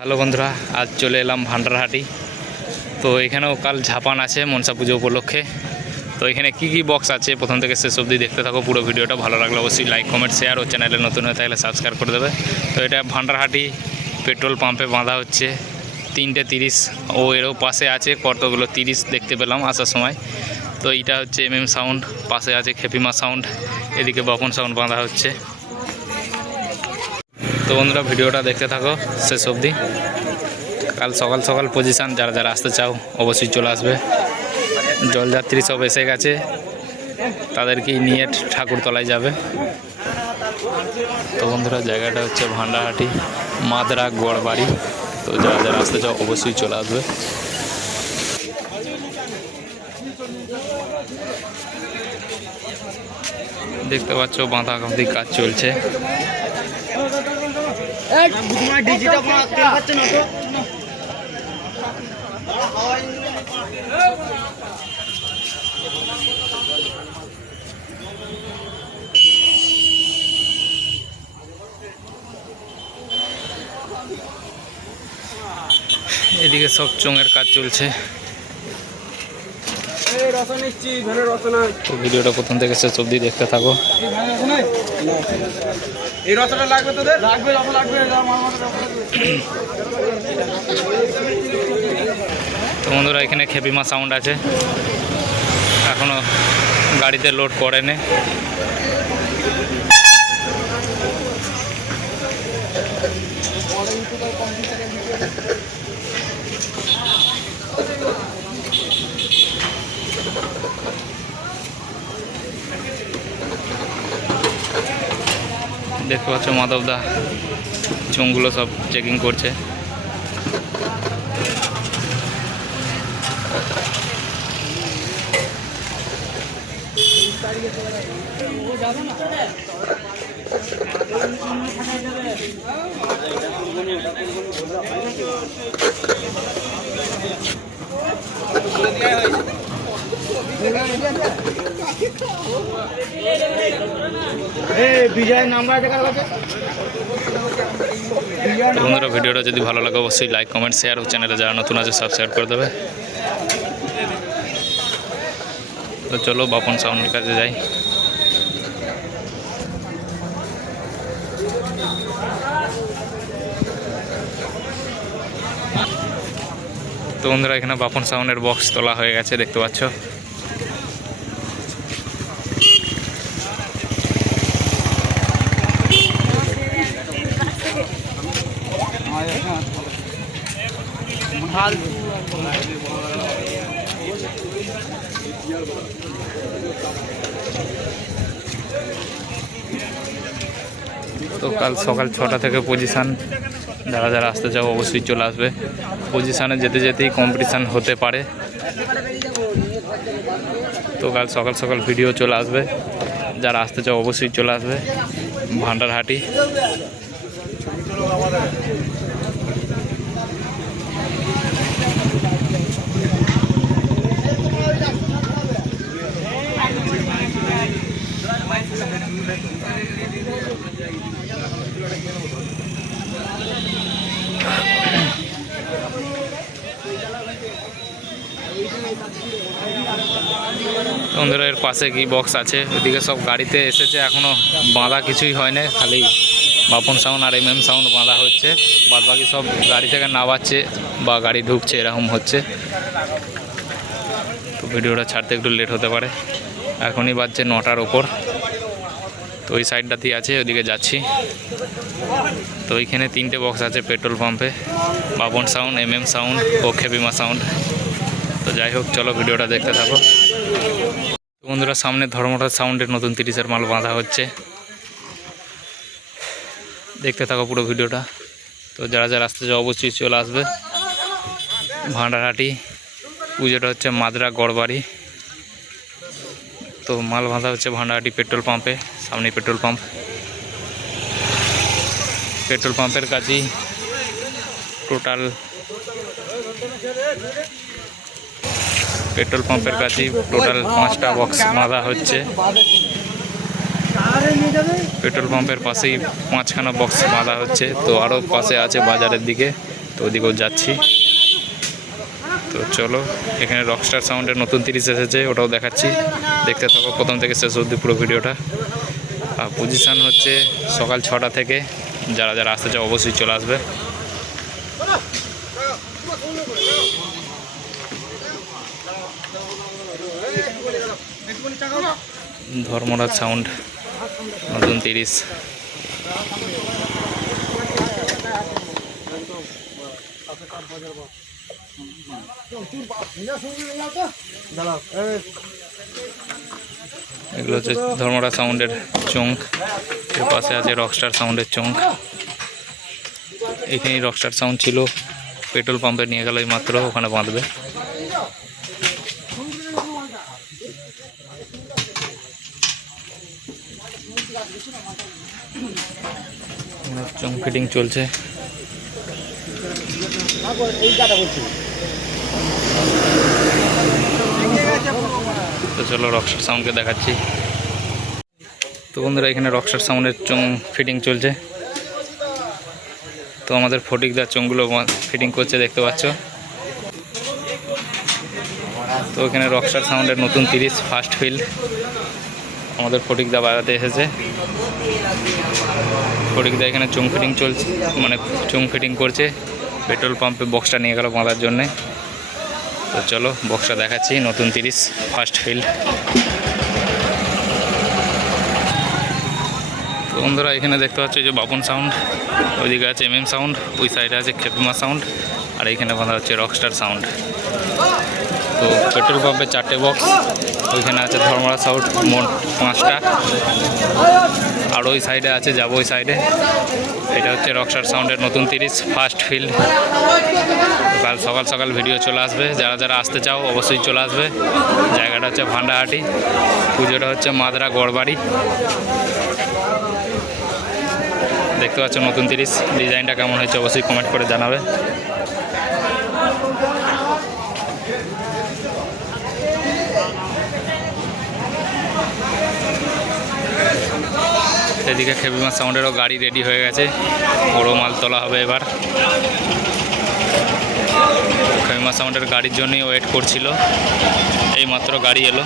Hello বন্ধুরা, আজ চলে এলাম ভান্ডারহাটি। তো এখানেও কাল ঝাপান আছে মনসা পুজো উপলক্ষে। তো এখানে কি কি বক্স আছে প্রথম থেকে শেষ অবধি দেখতে থাকো, পুরো ভিডিওটা ভালো লাগলে অবশ্যই লাইক কমেন্ট শেয়ার ও চ্যানেলে নতুন হয়ে থাকলে সাবস্ক্রাইব করে দেবে। তো এটা ভান্ডারহাটি পেট্রোল পাম্পে বাঁধা হচ্ছে, তিনটে তিরিশ। ও এরও পাশে আছে কতগুলো তিরিশ দেখতে পেলাম আসার সময়। তো এইটা হচ্ছে এম এম সাউন্ড পাশে আছে খেপিমা সাউন্ড এদিকে বপন সাউন্ড বাঁধা হচ্ছে। তো বন্ধুরা, ভিডিওটা দেখতে থাকো, শেষ অবধি। কাল সকাল সকাল পজিশান যারা যারা আসতে চাও, অবশ্যই চলে আসবে। জলযাত্রী সব এসে গেছে। তাদেরকে নিয়ে ঠাকুরতলায় যাবে। তো বন্ধুরা, জায়গাটা হচ্ছে ভান্ডাহাটি মাদরা গড়বাড়ি। তো যারা যারা আসতে চাও, অবশ্যই চলে আসবে। দেখতে পাচ্ছ কাঁধি কাজ চলছে। ডিজিটা কোনো তেল খাচ্ছে না তো? এদিকে সব চোঙের কাজ চলছে। ভিডিওটা প্রথম থেকে শেষ অবধি দেখতে থাকো। এই রসাটা লাগবে তোদের? লাগবে লাগবে তো বন্ধুরা এখানে খেপিমা সাউন্ড আছে। এখনও গাড়িতে লোড করেনি। দেখতে পাচ্ছ মাধবদা চুংগুলো সব চেকিং করছে। এই বিজয় নাম্বার দেখা গেছে তো বন্ধুরা, ভিডিওটা যদি ভালো লাগে, অবশ্যই লাইক কমেন্ট শেয়ার ও চ্যানেলে যারা নতুন আছে সাবস্ক্রাইব করে দেবে। তো চলো, বাপন সাউন্ডের কাছে যাই। তো বন্ধুরা, এখানে বাপন সাউন্ডের বক্স তোলা হয়ে গেছে, দেখতে পাচ্ছ? তো কাল সকাল ছটা থেকে পজিশান যারা যারা আসতে চাও অবশ্যই চলে আসবে। পজিশানে যেতে যেতেই কম্পিটিশান হতে পারে। তো কাল সকাল সকাল ভিডিও চলে আসবে। যারা আসতে চাও অবশ্যই চলে আসবে। ভান্ডারহাটি। এর পাশে কি বক্স আছে? ওদিকে সব গাড়িতে এসেছে এখনও বাঁধা কিছুই হয়নি, খালি বাপন সাউন্ড আর এম এম সাউন্ড বাঁধা হচ্ছে। বাদ বাকি সব গাড়ি থেকে নামাচ্ছে বা গাড়ি ঢুকছে, এরকম হচ্ছে। তো ভিডিওটা ছাড়তে একটু লেট হতে পারে। এখনই বাজছে নটার ওপর। তো ওই সাইডটাতেই আছে, ওদিকে যাচ্ছি। তো ওইখানে তিনটে বক্স আছে পেট্রোল পাম্পে Bapan sound M M sound ও খেপিমা সাউন্ড তো যাই হোক, চলো ভিডিওটা দেখতে থাকো। তো বন্ধুরা, সামনে ধর্মটার সাউন্ডের নতুন তিরিশের মাল বাঁধা হচ্ছে। দেখতে থাকো পুরো ভিডিওটা। তো যারা যারা আসতে চাও, অবশ্যই চলে আসবে। ভান্ডারহাটি, পুজোটা হচ্ছে মাদ্রা গড়বাড়ি। তো মাল বাঁধা হচ্ছে ভান্ডারহাটি পেট্রোল পাম্পে সামনে পেট্রোল পাম্প। পেট্রোল পাম্পের কাছেই টোটাল পেট্রোল পাম্পের কাছেই টোটাল পাঁচটা বক্স বাঁধা হচ্ছে। পেট্রোল পাম্পের পাশেই পাঁচখানা বক্স বাঁধা হচ্ছে। তো আরও পাশে আছে বাজারের দিকে। তো ওদিকেও যাচ্ছি। তো চলো, এখানে রকস্টার সাউন্ডের নতুন তিরিশ এসেছে, ওটাও দেখাচ্ছি। দেখতে থাকো, প্রথম থেকে শেষ অবধি পুরো ভিডিওটা। আর পজিশান হচ্ছে সকাল ছটা থেকে। যারা যারা আসতে চাও, অবশ্যই চলে আসবে। ধর্মরাজ সাউন্ড, নতুন তিরিশ। এগুলো হচ্ছে ধর্মরাজ সাউন্ডের চোখ এর পাশে আছে রকস্টার সাউন্ডের চোখ এখানেই রকস্টার সাউন্ড ছিল। পেট্রোল পাম্পে নিয়ে গেল মাত্র ওখানে বাঁধবে। চোখ ফিটিং চলছে। তো চলো রকস্টার সাউন্ডকে দেখাচ্ছি। তো বন্ধুরা, এখানে রকস্টার সাউন্ডের চোং ফিটিং চলছে। তো আমাদের ফটিকদার চোঙগুলো ফিটিং করছে, দেখতে পাচ্ছ। তো এখানে রকস্টার সাউন্ডের নতুন তিরিশ ফার্স্ট ফিল্ড আমাদের ফটিকদা বাজাতে এসেছে। ফটিকদা এখানে চোং ফিটিং চলছে মানে চোং ফিটিং করছে। পেট্রোল পাম্পে বক্সটা নিয়ে গেল বাঁধার জন্যে। তো চলো বক্সটা দেখাচ্ছি, নতুন তিরিশ ফার্স্ট ফিল্ড বন্ধুরা, এখানে দেখতে পাচ্ছ যে বাপন সাউন্ড ওইদিকে আছে এম এম সাউন্ড ওই সাইডে আছে খেপিমা সাউন্ড আর এইখানে বাঁধা হচ্ছে রকস্টার সাউন্ড তো পেট্রোল পাম্পে চারটে বক্স, ওইখানে আছে ধর্মরা সাউন্ড মোট পাঁচটা। আর ওই সাইডে আছে, যাব ওই সাইডে। এটা হচ্ছে রকস্টার সাউন্ডের নতুন তিরিশ, ফার্স্ট ফিল্ড। কাল সকাল সকাল ভিডিও চলে আসবে। যারা যারা আসতে চাও, অবশ্যই চলে আসবে। জায়গাটা হচ্ছে ভান্ডাহাটি পুজোটা হচ্ছে মাদরা গড়বাড়ি। দেখতে পাচ্ছ নতুন তিরিশ। ডিজাইনটা কেমন হয়েছে, অবশ্যই কমেন্ট করে জানাবে। এদিকে খেবিমা সাউন্ডেরও গাড়ি রেডি হয়ে গেছে। বড়ো মাল তোলা হবে এবার। খেবিমা সাউন্ডের গাড়ির জন্যই ওয়েট করছিল। এই মাত্র গাড়ি এলো।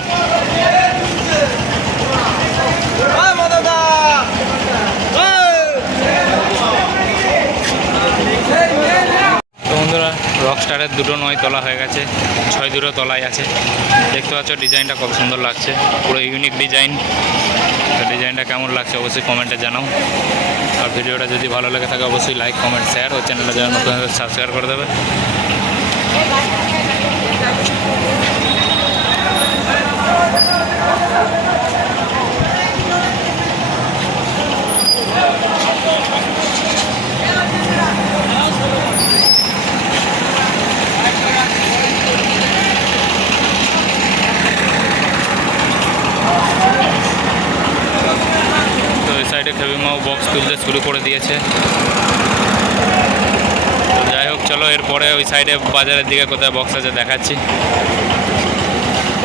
তো বন্ধুরা রকস্টারের দুটো নয় তলা হয়ে গেছে, ছয় দুটো তলায় আছে। দেখতে পাচ্ছ, ডিজাইনটা খুব সুন্দর লাগছে, পুরো ইউনিক ডিজাইন তো ডিজাইনটা কেমন লাগছে অবশ্যই কমেন্টে জানাও। আর ভিডিওটা যদি ভালো লেগে থাকে, অবশ্যই লাইক কমেন্ট শেয়ার ও চ্যানেলটা যারা নতুন সাবস্ক্রাইব করে দেবে। তো এই সাইডে ফেবিমাও বক্স তুলতে শুরু করে দিয়েছে। যাই হোক, চলো এরপরে ওই সাইডে বাজারের দিকে কোথায় বক্স আছে দেখাচ্ছি।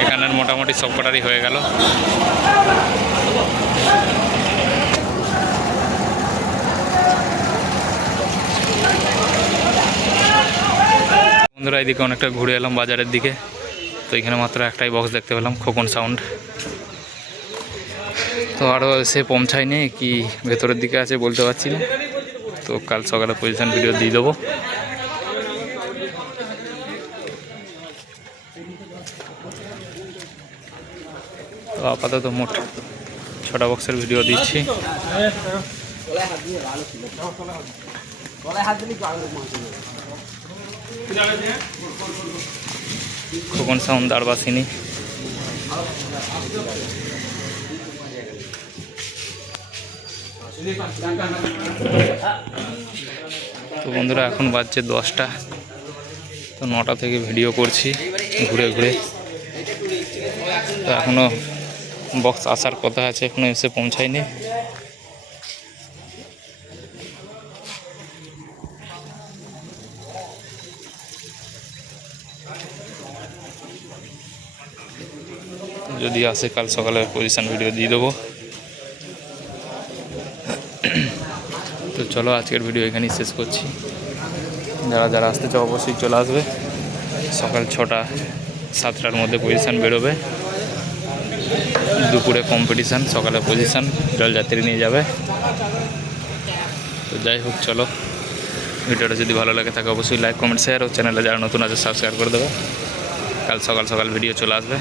এখানের মোটামুটি সব কটারই হয়ে গেল। বন্ধুরা, এদিকে অনেকটা ঘুরে এলাম বাজারের দিকে। তো এখানে মাত্র একটাই বক্স দেখতে পেলাম, খোকন সাউন্ড তো আরও সে পৌঁছায়নি, কি ভেতরের দিকে আছে বলতে পারছি না। তো কাল সকালে পজিশন ভিডিও দিয়ে দেবো। তো আপাতত মোট ছটা বক্সের ভিডিও দিচ্ছি। খোকন সাউন্ড দারবাসিনী তো বন্ধুরা, এখন বাজছে দশটা। তো নটা থেকে ভিডিও করছি ঘুরে ঘুরে। তো এখনও বক্স আসার কথা আছে এখনও এসে পৌঁছায়নি। যদি আসে, কাল সকালে পজিশন ভিডিও দিয়ে দেবো। চলো আজকের ভিডিও এখানেই শেষ করছি। যারা যারা আসতে চাও অবশ্যই চলে আসবে। সকাল ছটা সাতটার মধ্যে পজিশান বেরোবে। দুপুরে কম্পিটিশান সকালে পজিশান জলযাত্রী নিয়ে যাবে। তো যাই হোক চলো। ভিডিওটা যদি ভালো লাগে থাকে অবশ্যই লাইক কমেন্ট শেয়ার ও চ্যানেলে যারা নতুন আছে সাবস্ক্রাইব করে দেবে। কাল সকাল সকাল ভিডিও চলে আসবে।